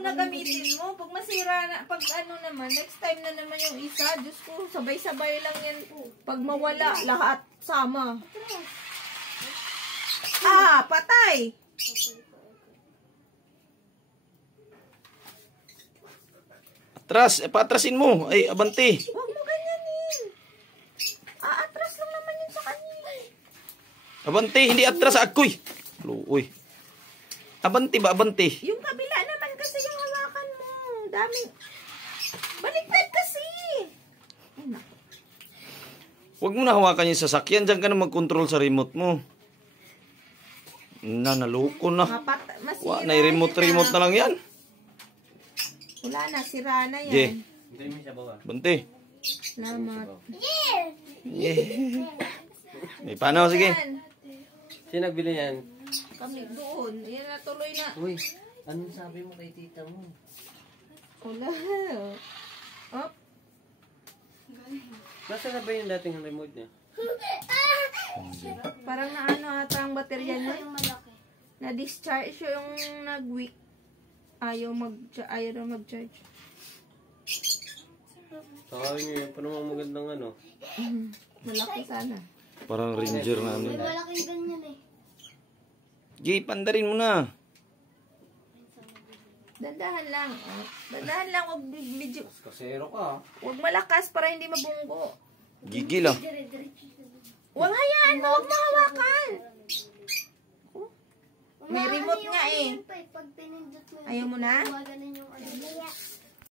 muna gamitin mo. Pag masira na, pag ano naman, next time na naman yung isa. Diyos ko, sabay-sabay lang yan. Pag mawala, lahat sama. Ah, patay! Atras, paatrasin mo. Ay, abante. Huwag mo ganyanin. Atras lang naman yun sa kanya. Abante, hindi atras sa akoy. Uy. Abante ba, abante? Yung kabila naman kasi yung hawakan mo. Daming. Baliktad kasi. Ay, naku. Huwag mo na hawakan yung sasakyan. Diyan ka na mag-control sa remote mo. Naloko na. Masira Na remote na lang yan. Wala na, sira na yan. Yeah. Bante. Salamat. Yeah. May paano, sige. Sino nagbili yan? Kami doon. Yan na, tuloy na. Uy, anong sabi mo kay tita mo? Wala. Op. Nasaan na ba yung dating remote niya? Parang na ano ata ang baterya niya. Na-discharge yung nag-weak. Ayaw mag-charge. Sakawin niyo yun. Paano mga magandang ano? Malaki sana. Parang ranger na ano. Malaking ganyan eh. Jay, pandarin mo na. Dandahan lang. Dandahan lang. Huwag medyo. Kasero ka. Huwag malakas para hindi mabunggo. Gigil ah. Huwag hayaan mo. Huwag mahawakan. May remote nga eh. Pag pinindot mo, Ayaw mo na? gumaganon yung ano.